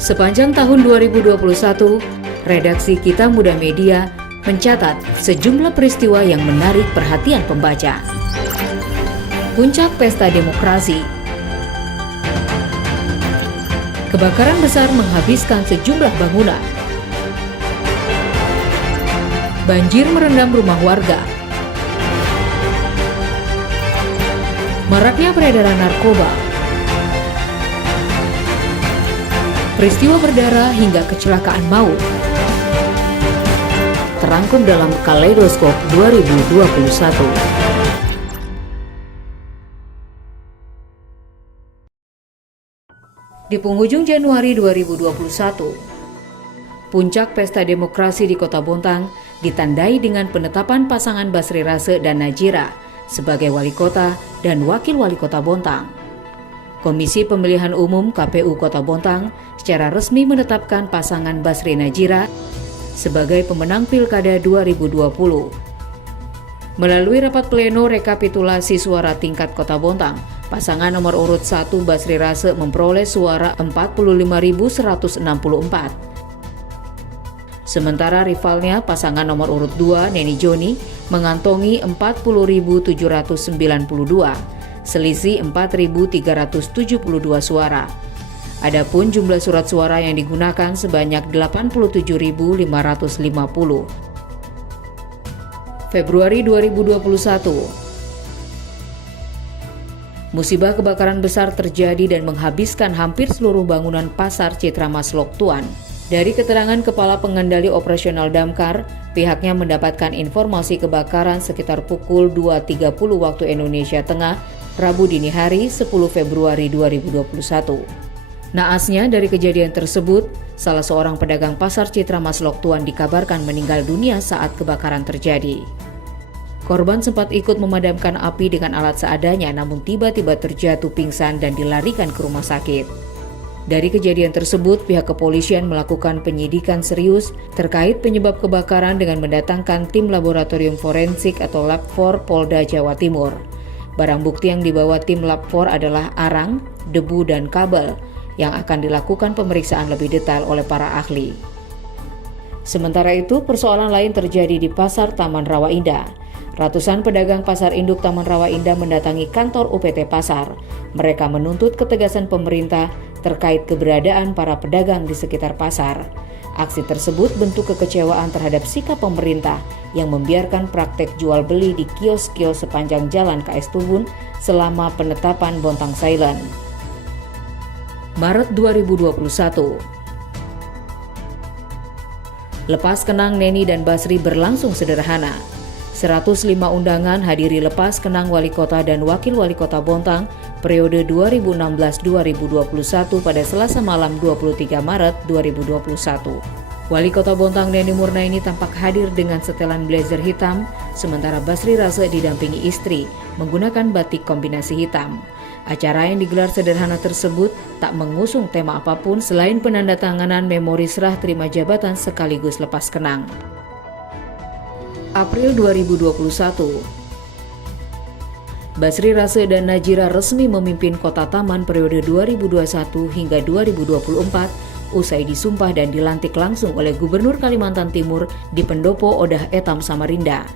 Sepanjang tahun 2021, redaksi Kita Muda Media mencatat sejumlah peristiwa yang menarik perhatian pembaca. Puncak Pesta Demokrasi. Kebakaran besar menghabiskan sejumlah bangunan. Banjir merendam rumah warga. Maraknya peredaran narkoba. Peristiwa berdarah hingga kecelakaan maut. Terangkum dalam Kaleidoskop 2021. Di penghujung Januari 2021, puncak Pesta Demokrasi di Kota Bontang ditandai dengan penetapan pasangan Basri Rase dan Najira sebagai wali kota dan wakil wali kota Bontang. Komisi Pemilihan Umum KPU Kota Bontang secara resmi menetapkan pasangan Basri Najira sebagai pemenang Pilkada 2020. Melalui rapat pleno rekapitulasi suara tingkat Kota Bontang, pasangan nomor urut 1 Basri Rase memperoleh suara 45.164. Sementara rivalnya pasangan nomor urut 2 Neni Joni mengantongi 40.792. Selisih 4.372 suara. Adapun jumlah surat suara yang digunakan sebanyak 87.550. Februari 2021. Musibah kebakaran besar terjadi dan menghabiskan hampir seluruh bangunan Pasar Citra Mas Lok Tuan. Dari keterangan Kepala Pengendali Operasional Damkar, pihaknya mendapatkan informasi kebakaran sekitar pukul 2.30 waktu Indonesia Tengah, Rabu dini hari 10 Februari 2021. Naasnya dari kejadian tersebut, salah seorang pedagang Pasar Citra Mas Lok Tuan dikabarkan meninggal dunia saat kebakaran terjadi. Korban sempat ikut memadamkan api dengan alat seadanya namun tiba-tiba terjatuh pingsan dan dilarikan ke rumah sakit. Dari kejadian tersebut, pihak kepolisian melakukan penyidikan serius terkait penyebab kebakaran dengan mendatangkan tim laboratorium forensik atau Lab 4 Polda Jawa Timur. Barang bukti yang dibawa tim Lab 4 adalah arang, debu, dan kabel yang akan dilakukan pemeriksaan lebih detail oleh para ahli. Sementara itu, persoalan lain terjadi di Pasar Taman Rawa Indah. Ratusan pedagang pasar induk Taman Rawa Indah mendatangi kantor UPT Pasar. Mereka menuntut ketegasan pemerintah terkait keberadaan para pedagang di sekitar pasar. Aksi tersebut bentuk kekecewaan terhadap sikap pemerintah yang membiarkan praktek jual beli di kios-kios sepanjang jalan KS Tubun selama penetapan Bontang Silent. Maret 2021. Lepas kenang Neni dan Basri berlangsung sederhana. 105 undangan hadiri lepas kenang wali kota dan wakil wali kota Bontang periode 2016-2021 pada Selasa malam 23 Maret 2021. Wali kota Bontang Neni Murnaini tampak hadir dengan setelan blazer hitam, sementara Basri Rase didampingi istri menggunakan batik kombinasi hitam. Acara yang digelar sederhana tersebut tak mengusung tema apapun selain penandatanganan memori serah terima jabatan sekaligus lepas kenang. April 2021. Basri Rase dan Najira resmi memimpin Kota Taman periode 2021 hingga 2024 usai disumpah dan dilantik langsung oleh Gubernur Kalimantan Timur di Pendopo Odah Etam Samarinda.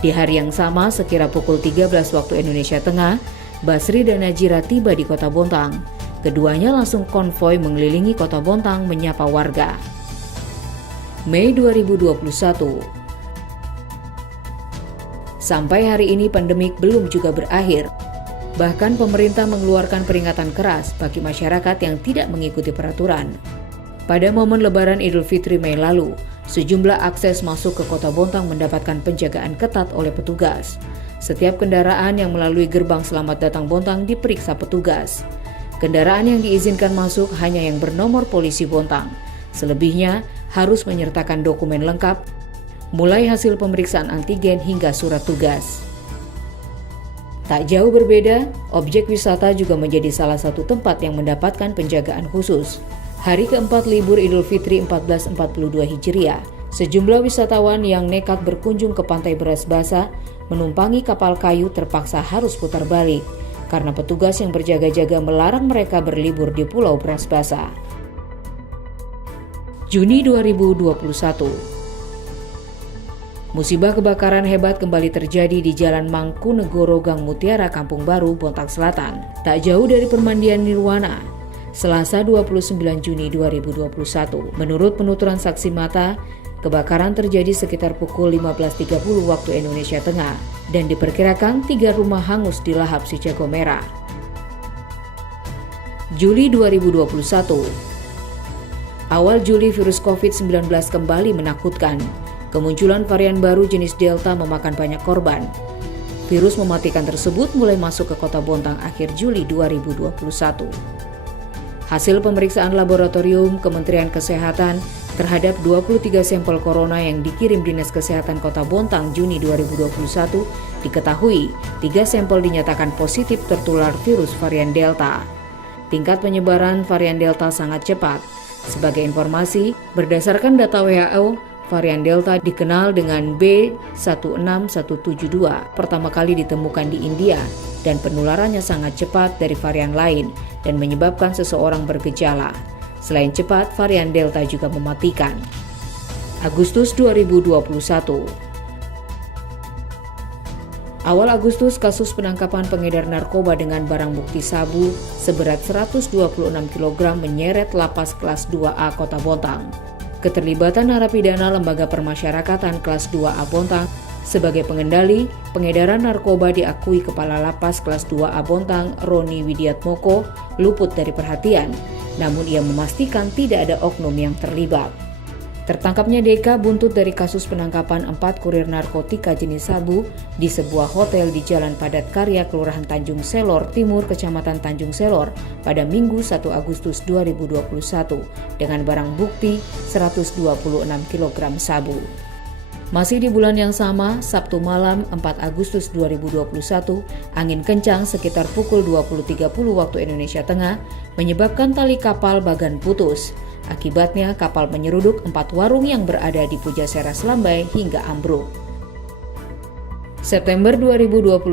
Di hari yang sama sekira pukul 13 waktu Indonesia Tengah, Basri dan Najira tiba di Kota Bontang. Keduanya langsung konvoi mengelilingi Kota Bontang menyapa warga. Mei 2021. Sampai hari ini pandemik belum juga berakhir. Bahkan pemerintah mengeluarkan peringatan keras bagi masyarakat yang tidak mengikuti peraturan. Pada momen Lebaran Idul Fitri Mei lalu, sejumlah akses masuk ke Kota Bontang mendapatkan penjagaan ketat oleh petugas. Setiap kendaraan yang melalui gerbang Selamat Datang Bontang diperiksa petugas. Kendaraan yang diizinkan masuk hanya yang bernomor polisi Bontang. Selebihnya harus menyertakan dokumen lengkap, mulai hasil pemeriksaan antigen hingga surat tugas. Tak jauh berbeda, objek wisata juga menjadi salah satu tempat yang mendapatkan penjagaan khusus. Hari keempat libur Idul Fitri 1442 Hijriah, sejumlah wisatawan yang nekat berkunjung ke Pantai Beras Basah menumpangi kapal kayu terpaksa harus putar balik karena petugas yang berjaga-jaga melarang mereka berlibur di Pulau Beras Basah. Juni 2021. Musibah kebakaran hebat kembali terjadi di Jalan Mangkunegoro Gang Mutiara, Kampung Baru, Bontang Selatan, tak jauh dari Permandian Nirwana, Selasa 29 Juni 2021. Menurut penuturan saksi mata, kebakaran terjadi sekitar pukul 15.30 waktu Indonesia Tengah dan diperkirakan 3 rumah hangus di lahap si jago merah. Juli 2021. Awal Juli virus COVID-19 kembali menakutkan. Kemunculan varian baru jenis Delta memakan banyak korban. Virus mematikan tersebut mulai masuk ke Kota Bontang akhir Juli 2021. Hasil pemeriksaan laboratorium Kementerian Kesehatan terhadap 23 sampel corona yang dikirim Dinas Kesehatan Kota Bontang Juni 2021 diketahui 3 sampel dinyatakan positif tertular virus varian Delta. Tingkat penyebaran varian Delta sangat cepat. Sebagai informasi, berdasarkan data WHO, varian Delta dikenal dengan B16172, pertama kali ditemukan di India dan penularannya sangat cepat dari varian lain dan menyebabkan seseorang bergejala. Selain cepat, varian Delta juga mematikan. Agustus 2021. Awal Agustus, kasus penangkapan pengedar narkoba dengan barang bukti sabu seberat 126 kg menyeret lapas kelas 2A Kota Bontang. Keterlibatan narapidana Lembaga Permasyarakatan kelas 2A Bontang sebagai pengendali pengedaran narkoba diakui Kepala Lapas kelas 2A Bontang, Roni Widiatmoko, luput dari perhatian, namun ia memastikan tidak ada oknum yang terlibat. Tertangkapnya DK buntut dari kasus penangkapan 4 kurir narkotika jenis sabu di sebuah hotel di Jalan Padat Karya, Kelurahan Tanjung Selor Timur, Kecamatan Tanjung Selor pada Minggu 1 Agustus 2021 dengan barang bukti 126 kg sabu. Masih di bulan yang sama, Sabtu malam 4 Agustus 2021, angin kencang sekitar pukul 20.30 waktu Indonesia Tengah menyebabkan tali kapal bagan putus. Akibatnya kapal menyeruduk 4 warung yang berada di Pujasera Selambai hingga ambruk. September 2021.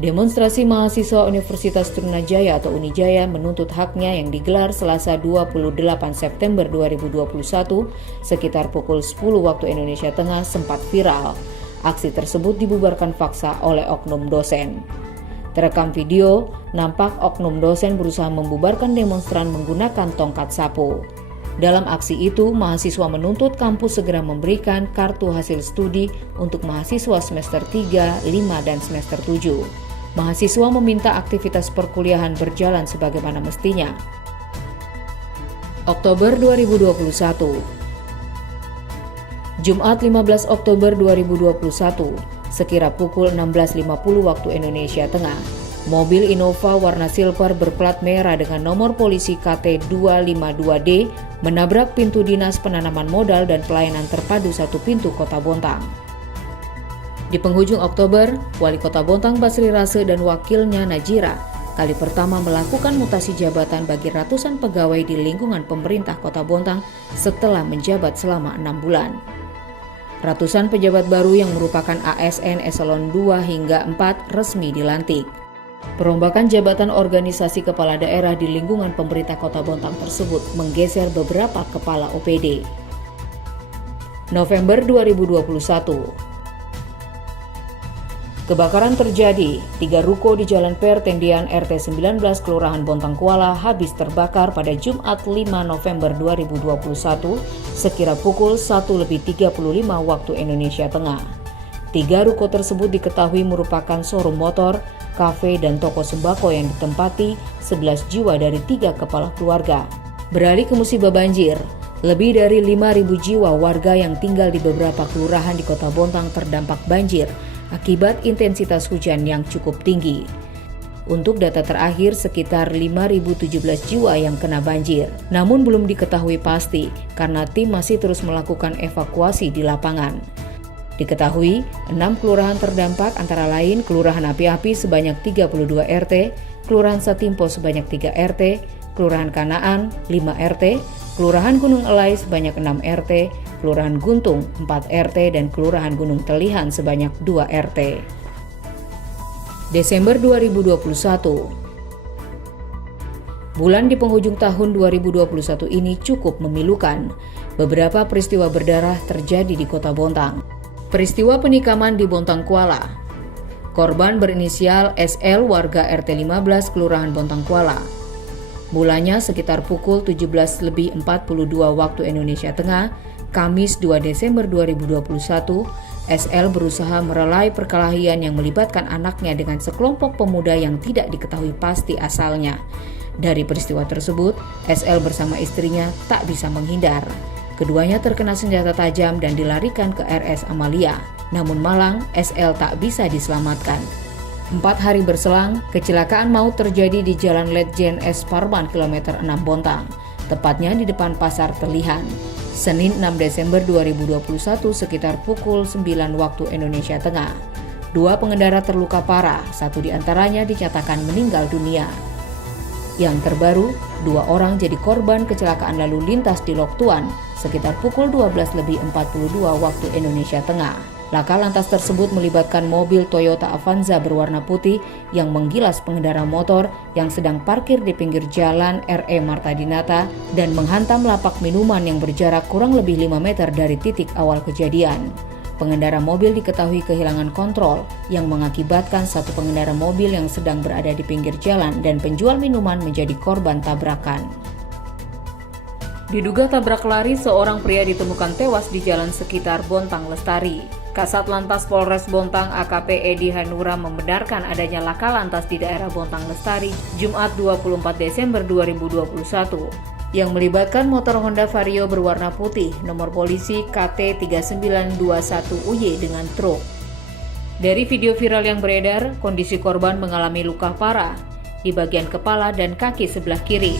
Demonstrasi mahasiswa Universitas Trunajaya atau Unijaya menuntut haknya yang digelar Selasa 28 September 2021 sekitar pukul 10 waktu Indonesia Tengah sempat viral. Aksi tersebut dibubarkan paksa oleh oknum dosen. Terekam video, nampak oknum dosen berusaha membubarkan demonstran menggunakan tongkat sapu. Dalam aksi itu, mahasiswa menuntut kampus segera memberikan kartu hasil studi untuk mahasiswa semester 3, 5, dan semester 7. Mahasiswa meminta aktivitas perkuliahan berjalan sebagaimana mestinya. Oktober 2021. Jumat 15 Oktober 2021. Sekira pukul 16.50 waktu Indonesia Tengah, mobil Innova warna silver berplat merah dengan nomor polisi KT252D menabrak pintu Dinas Penanaman Modal dan Pelayanan Terpadu 1 Pintu Kota Bontang. Di penghujung Oktober, Wali Kota Bontang Basri Rase dan wakilnya Najira kali pertama melakukan mutasi jabatan bagi ratusan pegawai di lingkungan pemerintah Kota Bontang setelah menjabat selama 6 bulan. Ratusan pejabat baru yang merupakan ASN eselon 2 hingga 4 resmi dilantik. Perombakan jabatan organisasi kepala daerah di lingkungan pemerintah Kota Bontang tersebut menggeser beberapa kepala OPD. November 2021. Kebakaran terjadi, 3 ruko di Jalan Pertendian RT 19 Kelurahan Bontang Kuala habis terbakar pada Jumat 5 November 2021 sekira pukul 1:35 waktu Indonesia Tengah. 3 ruko tersebut diketahui merupakan showroom motor, kafe, dan toko sembako yang ditempati 11 jiwa dari 3 kepala keluarga. Beralih ke musibah banjir, lebih dari 5.000 jiwa warga yang tinggal di beberapa kelurahan di Kota Bontang terdampak banjir akibat intensitas hujan yang cukup tinggi. Untuk data terakhir, sekitar 5.017 jiwa yang kena banjir. Namun belum diketahui pasti karena tim masih terus melakukan evakuasi di lapangan. Diketahui, 6 kelurahan terdampak antara lain Kelurahan Api-Api sebanyak 32 RT, Kelurahan Satimpo sebanyak 3 RT, Kelurahan Kanaan 5 RT, Kelurahan Gunung Elai sebanyak 6 RT, Kelurahan Guntung 4 RT, dan Kelurahan Gunung Telihan sebanyak 2 RT. Desember 2021. Bulan di penghujung tahun 2021 ini cukup memilukan. Beberapa peristiwa berdarah terjadi di Kota Bontang. Peristiwa penikaman di Bontang Kuala. Korban berinisial SL warga RT 15 Kelurahan Bontang Kuala. Mulanya sekitar pukul 17.42 waktu Indonesia Tengah, Kamis 2 Desember 2021, SL berusaha merelai perkelahian yang melibatkan anaknya dengan sekelompok pemuda yang tidak diketahui pasti asalnya. Dari peristiwa tersebut, SL bersama istrinya tak bisa menghindar. Keduanya terkena senjata tajam dan dilarikan ke RS Amalia. Namun malang, SL tak bisa diselamatkan. 4 hari berselang, kecelakaan maut terjadi di Jalan Letjen S. Parman kilometer 6 Bontang, tepatnya di depan Pasar Telihan. Senin 6 Desember 2021 sekitar pukul 9 waktu Indonesia Tengah. 2 pengendara terluka parah, 1 diantaranya dinyatakan meninggal dunia. Yang terbaru, 2 orang jadi korban kecelakaan lalu lintas di Lok Tuan sekitar pukul 12.42 waktu Indonesia Tengah. Laka lantas tersebut melibatkan mobil Toyota Avanza berwarna putih yang menggilas pengendara motor yang sedang parkir di pinggir jalan RE Marta Dinata dan menghantam lapak minuman yang berjarak kurang lebih 5 meter dari titik awal kejadian. Pengendara mobil diketahui kehilangan kontrol yang mengakibatkan satu pengendara mobil yang sedang berada di pinggir jalan dan penjual minuman menjadi korban tabrakan. Diduga tabrak lari, seorang pria ditemukan tewas di jalan sekitar Bontang Lestari. Kasat Lantas Polres Bontang AKP Edi Hanura membenarkan adanya laka lantas di daerah Bontang Lestari Jumat 24 Desember 2021 yang melibatkan motor Honda Vario berwarna putih nomor polisi KT3921UY dengan truk. Dari video viral yang beredar, kondisi korban mengalami luka parah di bagian kepala dan kaki sebelah kiri.